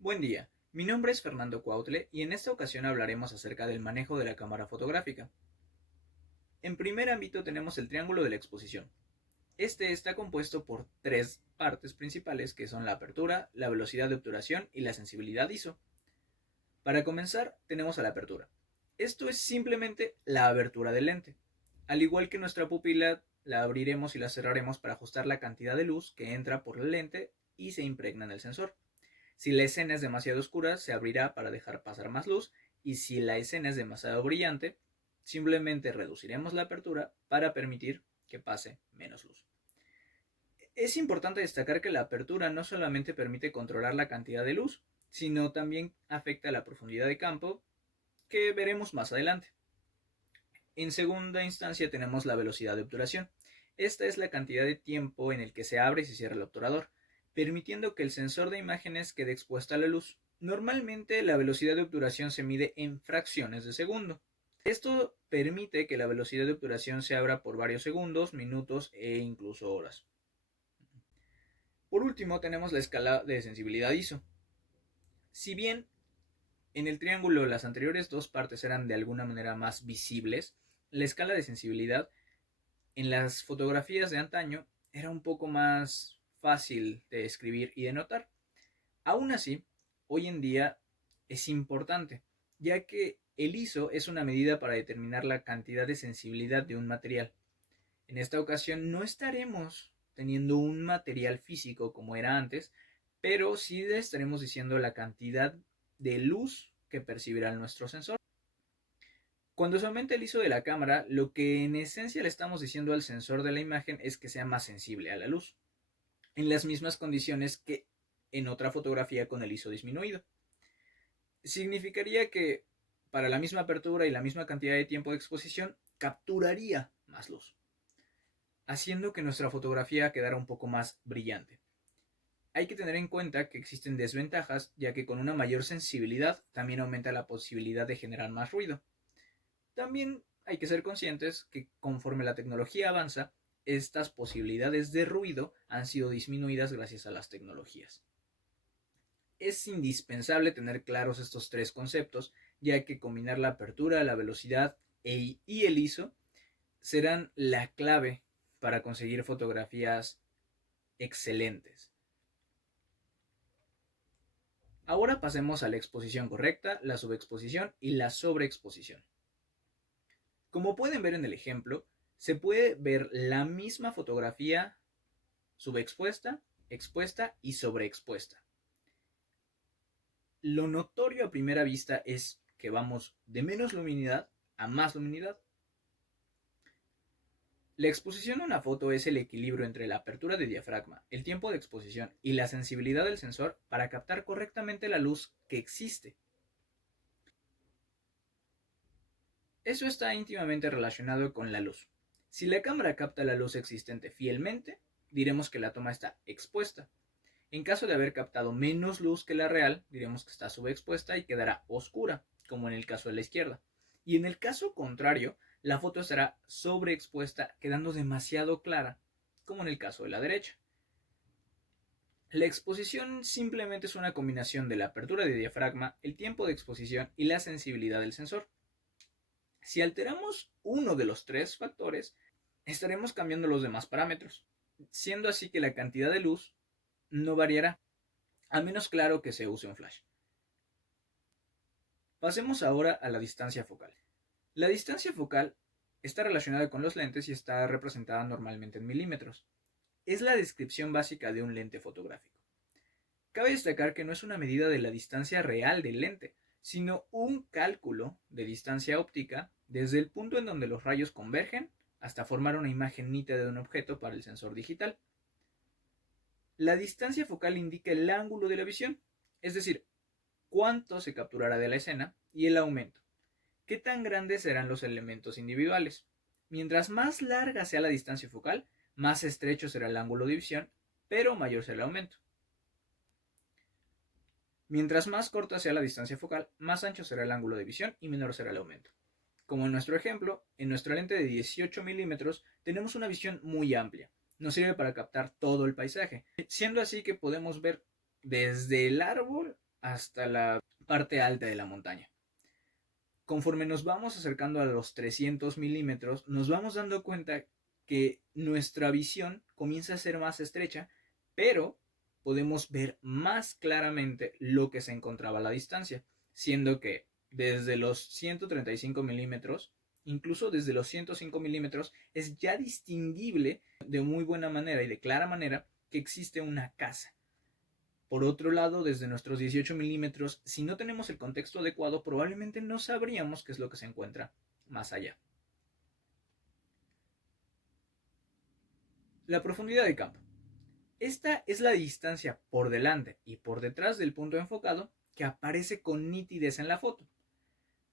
Buen día, mi nombre es Fernando Cuautle y en esta ocasión hablaremos acerca del manejo de la cámara fotográfica. En primer ámbito tenemos el triángulo de la exposición. Este está compuesto por tres partes principales que son la apertura, la velocidad de obturación y la sensibilidad ISO. Para comenzar tenemos a la apertura. Esto es simplemente la abertura del lente. Al igual que nuestra pupila, la abriremos y la cerraremos para ajustar la cantidad de luz que entra por la lente y se impregna en el sensor. Si la escena es demasiado oscura, se abrirá para dejar pasar más luz, y si la escena es demasiado brillante, simplemente reduciremos la apertura para permitir que pase menos luz. Es importante destacar que la apertura no solamente permite controlar la cantidad de luz, sino también afecta la profundidad de campo, que veremos más adelante. En segunda instancia tenemos la velocidad de obturación. Esta es la cantidad de tiempo en el que se abre y se cierra el obturador, permitiendo que el sensor de imágenes quede expuesto a la luz. Normalmente la velocidad de obturación se mide en fracciones de segundo. Esto permite que la velocidad de obturación se abra por varios segundos, minutos e incluso horas. Por último tenemos la escala de sensibilidad ISO. Si bien en el triángulo las anteriores dos partes eran de alguna manera más visibles, la escala de sensibilidad en las fotografías de antaño era un poco más fácil de escribir y de notar. Aún así, hoy en día es importante, ya que el ISO es una medida para determinar la cantidad de sensibilidad de un material. En esta ocasión no estaremos teniendo un material físico como era antes, pero sí estaremos diciendo la cantidad de luz que percibirá nuestro sensor. Cuando se aumenta el ISO de la cámara, lo que en esencia le estamos diciendo al sensor de la imagen es que sea más sensible a la luz, en las mismas condiciones que en otra fotografía con el ISO disminuido. Significaría que para la misma apertura y la misma cantidad de tiempo de exposición, capturaría más luz, haciendo que nuestra fotografía quedara un poco más brillante. Hay que tener en cuenta que existen desventajas, ya que con una mayor sensibilidad también aumenta la posibilidad de generar más ruido. También hay que ser conscientes que conforme la tecnología avanza, estas posibilidades de ruido han sido disminuidas gracias a las tecnologías. Es indispensable tener claros estos tres conceptos, ya que combinar la apertura, la velocidad y el ISO serán la clave para conseguir fotografías excelentes. Ahora pasemos a la exposición correcta, la subexposición y la sobreexposición. Como pueden ver en el ejemplo, se puede ver la misma fotografía subexpuesta, expuesta y sobreexpuesta. Lo notorio a primera vista es que vamos de menos luminidad a más luminidad. La exposición de una foto es el equilibrio entre la apertura de diafragma, el tiempo de exposición y la sensibilidad del sensor para captar correctamente la luz que existe. Eso está íntimamente relacionado con la luz. Si la cámara capta la luz existente fielmente, diremos que la toma está expuesta. En caso de haber captado menos luz que la real, diremos que está subexpuesta y quedará oscura, como en el caso de la izquierda. Y en el caso contrario, la foto estará sobreexpuesta, quedando demasiado clara, como en el caso de la derecha. La exposición simplemente es una combinación de la apertura de diafragma, el tiempo de exposición y la sensibilidad del sensor. Si alteramos uno de los tres factores, estaremos cambiando los demás parámetros, siendo así que la cantidad de luz no variará, a menos claro que se use un flash. Pasemos ahora a la distancia focal. La distancia focal está relacionada con los lentes y está representada normalmente en milímetros. Es la descripción básica de un lente fotográfico. Cabe destacar que no es una medida de la distancia real del lente, sino un cálculo de distancia óptica desde el punto en donde los rayos convergen hasta formar una imagen nítida de un objeto para el sensor digital. La distancia focal indica el ángulo de la visión, es decir, cuánto se capturará de la escena, y el aumento, qué tan grandes serán los elementos individuales. Mientras más larga sea la distancia focal, más estrecho será el ángulo de visión, pero mayor será el aumento. Mientras más corta sea la distancia focal, más ancho será el ángulo de visión y menor será el aumento. Como en nuestro ejemplo, en nuestra lente de 18 milímetros tenemos una visión muy amplia. Nos sirve para captar todo el paisaje, siendo así que podemos ver desde el árbol hasta la parte alta de la montaña. Conforme nos vamos acercando a los 300 milímetros, nos vamos dando cuenta que nuestra visión comienza a ser más estrecha, pero podemos ver más claramente lo que se encontraba a la distancia, siendo que desde los 135 milímetros, incluso desde los 105 milímetros, es ya distinguible de muy buena manera y de clara manera que existe una casa. Por otro lado, desde nuestros 18 milímetros, si no tenemos el contexto adecuado, probablemente no sabríamos qué es lo que se encuentra más allá. La profundidad de campo. Esta es la distancia por delante y por detrás del punto enfocado que aparece con nitidez en la foto.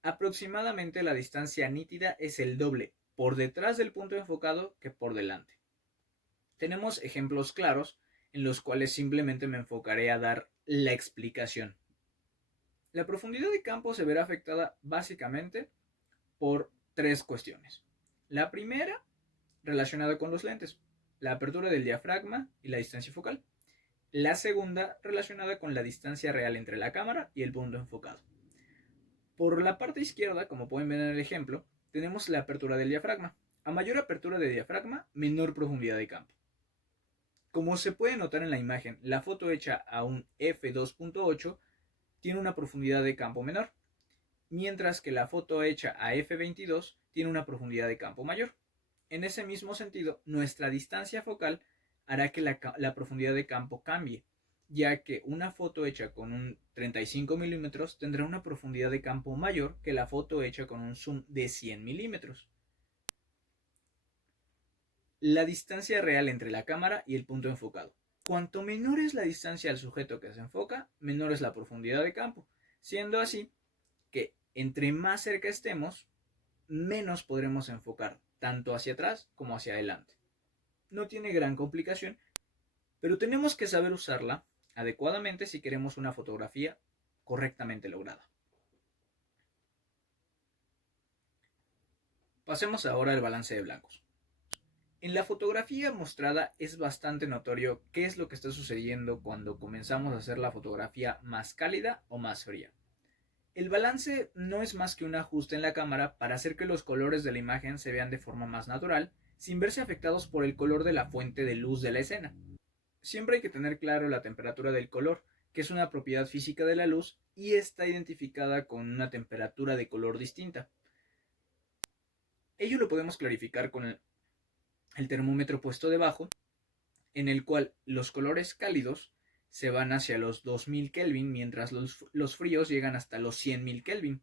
Aproximadamente la distancia nítida es el doble por detrás del punto enfocado que por delante. Tenemos ejemplos claros en los cuales simplemente me enfocaré a dar la explicación. La profundidad de campo se verá afectada básicamente por tres cuestiones. La primera, relacionada con los lentes, la apertura del diafragma y la distancia focal. La segunda, relacionada con la distancia real entre la cámara y el punto enfocado. Por la parte izquierda, como pueden ver en el ejemplo, tenemos la apertura del diafragma. A mayor apertura de diafragma, menor profundidad de campo. Como se puede notar en la imagen, la foto hecha a un f2.8 tiene una profundidad de campo menor, mientras que la foto hecha a f22 tiene una profundidad de campo mayor. En ese mismo sentido, nuestra distancia focal hará que la profundidad de campo cambie, ya que una foto hecha con un 35 milímetros tendrá una profundidad de campo mayor que la foto hecha con un zoom de 100 milímetros. La distancia real entre la cámara y el punto enfocado. Cuanto menor es la distancia al sujeto que se enfoca, menor es la profundidad de campo, siendo así que entre más cerca estemos, menos podremos enfocar, tanto hacia atrás como hacia adelante. No tiene gran complicación, pero tenemos que saber usarla adecuadamente si queremos una fotografía correctamente lograda. Pasemos ahora al balance de blancos. En la fotografía mostrada es bastante notorio qué es lo que está sucediendo cuando comenzamos a hacer la fotografía más cálida o más fría. El balance no es más que un ajuste en la cámara para hacer que los colores de la imagen se vean de forma más natural, sin verse afectados por el color de la fuente de luz de la escena. Siempre hay que tener claro la temperatura del color, que es una propiedad física de la luz y está identificada con una temperatura de color distinta. Ello lo podemos clarificar con el termómetro puesto debajo, en el cual los colores cálidos se van hacia los 2000 Kelvin, mientras los fríos llegan hasta los 100.000 Kelvin.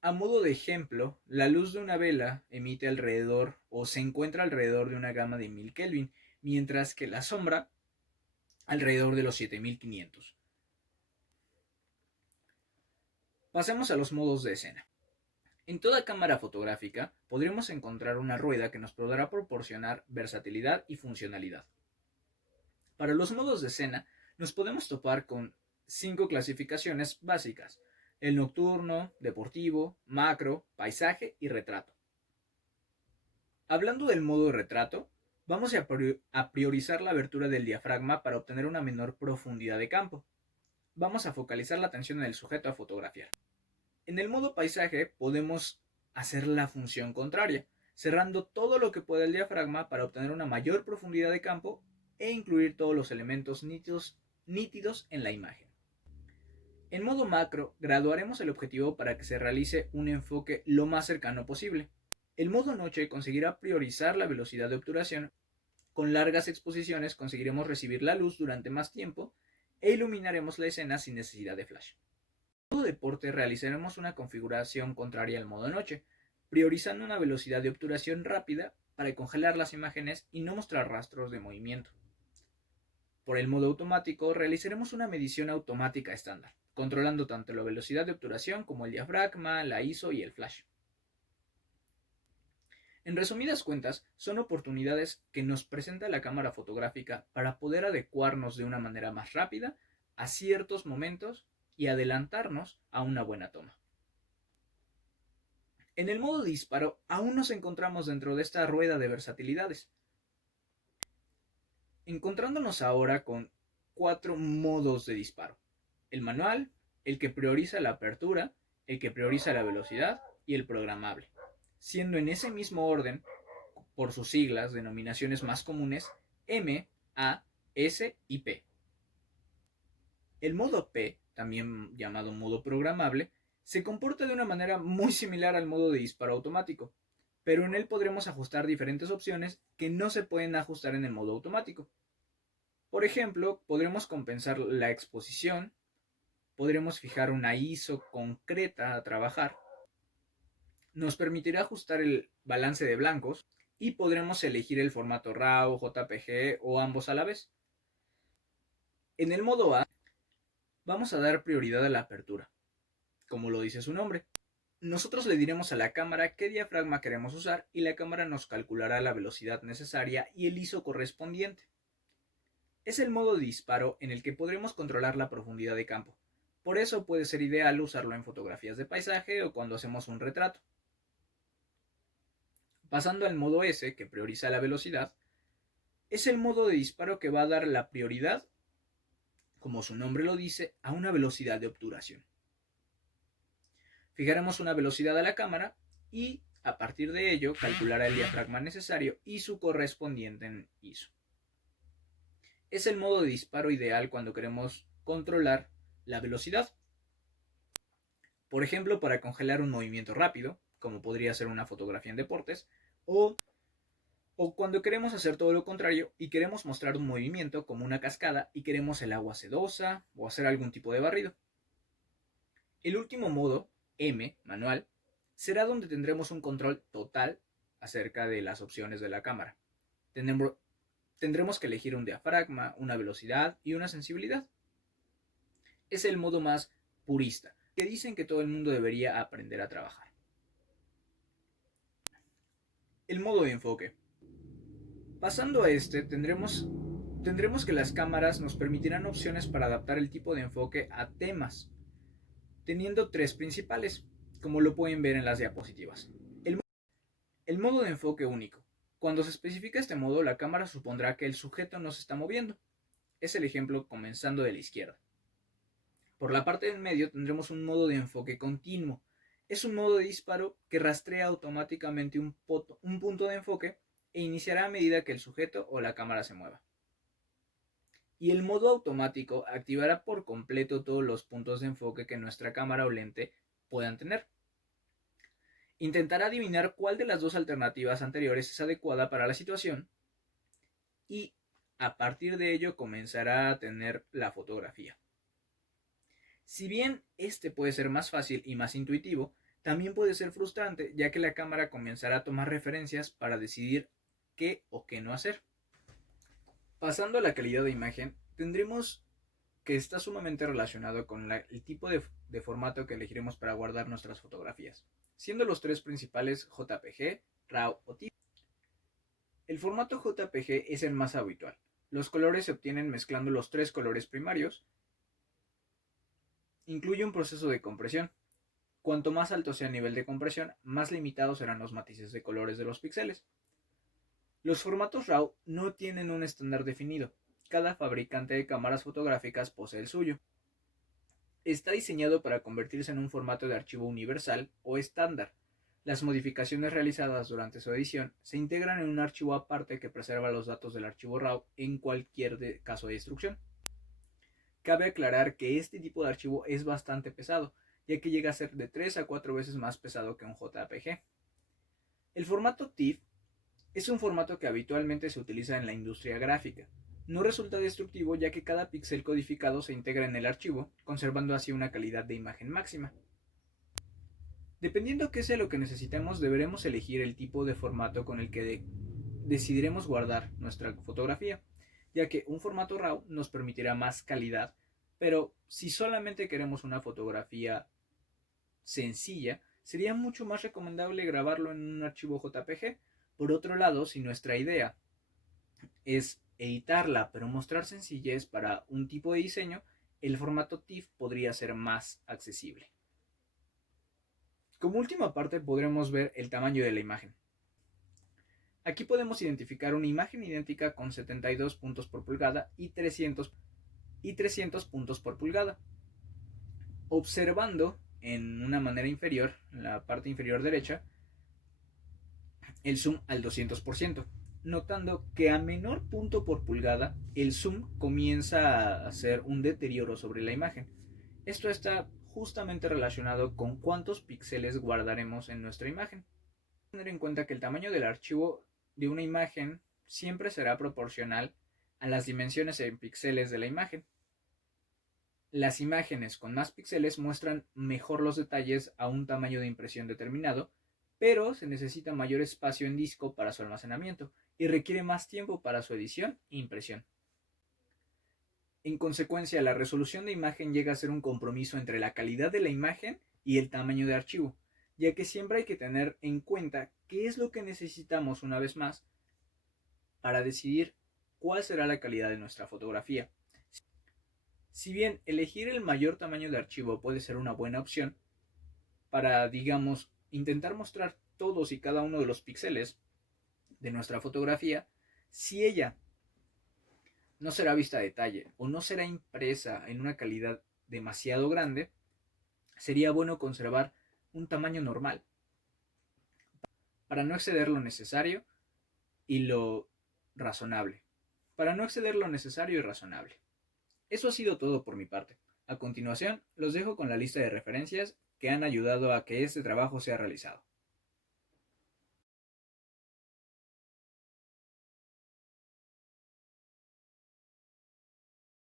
A modo de ejemplo, la luz de una vela emite alrededor o se encuentra alrededor de una gama de 1000 Kelvin, mientras que la sombra alrededor de los 7500. Pasemos a los modos de escena. En toda cámara fotográfica podremos encontrar una rueda que nos podrá proporcionar versatilidad y funcionalidad. Para los modos de escena nos podemos topar con 5 clasificaciones básicas: el nocturno, deportivo, macro, paisaje y retrato. Hablando del modo retrato, vamos a priorizar la abertura del diafragma para obtener una menor profundidad de campo. Vamos a focalizar la atención en el sujeto a fotografiar. En el modo paisaje podemos hacer la función contraria, cerrando todo lo que pueda el diafragma para obtener una mayor profundidad de campo e incluir todos los elementos nítidos en la imagen. En modo macro, graduaremos el objetivo para que se realice un enfoque lo más cercano posible. El modo noche conseguirá priorizar la velocidad de obturación. Con largas exposiciones conseguiremos recibir la luz durante más tiempo e iluminaremos la escena sin necesidad de flash. En modo deporte realizaremos una configuración contraria al modo noche, priorizando una velocidad de obturación rápida para congelar las imágenes y no mostrar rastros de movimiento. Por el modo automático realizaremos una medición automática estándar, controlando tanto la velocidad de obturación como el diafragma, la ISO y el flash. En resumidas cuentas, son oportunidades que nos presenta la cámara fotográfica para poder adecuarnos de una manera más rápida a ciertos momentos y adelantarnos a una buena toma. En el modo disparo aún nos encontramos dentro de esta rueda de versatilidades, encontrándonos ahora con 4 modos de disparo: el manual, el que prioriza la apertura, el que prioriza la velocidad y el programable, siendo en ese mismo orden, por sus siglas, denominaciones más comunes, M, A, S y P. El modo P, también llamado modo programable, se comporta de una manera muy similar al modo de disparo automático, pero en él podremos ajustar diferentes opciones que no se pueden ajustar en el modo automático. Por ejemplo, podremos compensar la exposición, podremos fijar una ISO concreta a trabajar, nos permitirá ajustar el balance de blancos y podremos elegir el formato RAW, JPG o ambos a la vez. En el modo A, vamos a dar prioridad a la apertura, como lo dice su nombre. Nosotros le diremos a la cámara qué diafragma queremos usar y la cámara nos calculará la velocidad necesaria y el ISO correspondiente. Es el modo de disparo en el que podremos controlar la profundidad de campo. Por eso puede ser ideal usarlo en fotografías de paisaje o cuando hacemos un retrato. Pasando al modo S, que prioriza la velocidad, es el modo de disparo que va a dar la prioridad, como su nombre lo dice, a una velocidad de obturación. Fijaremos una velocidad a la cámara y a partir de ello calculará el diafragma necesario y su correspondiente en ISO. Es el modo de disparo ideal cuando queremos controlar la velocidad. Por ejemplo, para congelar un movimiento rápido, como podría ser una fotografía en deportes, o cuando queremos hacer todo lo contrario y queremos mostrar un movimiento como una cascada y queremos el agua sedosa o hacer algún tipo de barrido. El último modo, M, manual, será donde tendremos un control total acerca de las opciones de la cámara. Tendremos que elegir un diafragma, una velocidad y una sensibilidad. Es el modo más purista, que dicen que todo el mundo debería aprender a trabajar. El modo de enfoque. Pasando a este, tendremos que las cámaras nos permitirán opciones para adaptar el tipo de enfoque a temas, teniendo 3 principales, como lo pueden ver en las diapositivas. El modo de enfoque único. Cuando se especifica este modo, la cámara supondrá que el sujeto no se está moviendo. Es el ejemplo comenzando de la izquierda. Por la parte del medio tendremos un modo de enfoque continuo. Es un modo de disparo que rastrea automáticamente un punto de enfoque e iniciará a medida que el sujeto o la cámara se mueva. Y el modo automático activará por completo todos los puntos de enfoque que nuestra cámara o lente puedan tener. Intentará adivinar cuál de las dos alternativas anteriores es adecuada para la situación y a partir de ello comenzará a tener la fotografía. Si bien este puede ser más fácil y más intuitivo, también puede ser frustrante, ya que la cámara comenzará a tomar referencias para decidir qué o qué no hacer. Pasando a la calidad de imagen, tendremos que está sumamente relacionado con el tipo de formato que elegiremos para guardar nuestras fotografías, siendo los 3 principales JPG, RAW o TIFF. El formato JPG es el más habitual. Los colores se obtienen mezclando los 3 colores primarios. Incluye un proceso de compresión. Cuanto más alto sea el nivel de compresión, más limitados serán los matices de colores de los píxeles. Los formatos RAW no tienen un estándar definido. Cada fabricante de cámaras fotográficas posee el suyo. Está diseñado para convertirse en un formato de archivo universal o estándar. Las modificaciones realizadas durante su edición se integran en un archivo aparte que preserva los datos del archivo RAW en cualquier caso de destrucción. Cabe aclarar que este tipo de archivo es bastante pesado, ya que llega a ser de 3 a 4 veces más pesado que un JPG. El formato TIFF es un formato que habitualmente se utiliza en la industria gráfica. No resulta destructivo ya que cada píxel codificado se integra en el archivo, conservando así una calidad de imagen máxima. Dependiendo qué sea lo que necesitemos, deberemos elegir el tipo de formato con el que decidiremos guardar nuestra fotografía, ya que un formato RAW nos permitirá más calidad, pero si solamente queremos una fotografía sencilla, sería mucho más recomendable grabarlo en un archivo JPG. Por otro lado, si nuestra idea es editarla pero mostrar sencillez para un tipo de diseño, el formato TIFF podría ser más accesible. Como última parte podremos ver el tamaño de la imagen. Aquí podemos identificar una imagen idéntica con 72 puntos por pulgada y 300. y 300 puntos por pulgada, observando en una manera inferior, en la parte inferior derecha, el zoom al 200%, notando que a menor punto por pulgada el zoom comienza a hacer un deterioro sobre la imagen. Esto está justamente relacionado con cuántos píxeles guardaremos en nuestra imagen. Tener en cuenta que el tamaño del archivo de una imagen siempre será proporcional a las dimensiones en píxeles de la imagen. Las imágenes con más píxeles muestran mejor los detalles a un tamaño de impresión determinado, pero se necesita mayor espacio en disco para su almacenamiento y requiere más tiempo para su edición e impresión. En consecuencia, la resolución de imagen llega a ser un compromiso entre la calidad de la imagen y el tamaño de archivo, ya que siempre hay que tener en cuenta qué es lo que necesitamos una vez más para decidir cuál será la calidad de nuestra fotografía. Si bien elegir el mayor tamaño de archivo puede ser una buena opción para, digamos, intentar mostrar todos y cada uno de los píxeles de nuestra fotografía, si ella no será vista a detalle o no será impresa en una calidad demasiado grande, sería bueno conservar un tamaño normal para no exceder lo necesario y lo razonable. Para no exceder lo necesario y razonable. Eso ha sido todo por mi parte. A continuación, los dejo con la lista de referencias que han ayudado a que este trabajo sea realizado.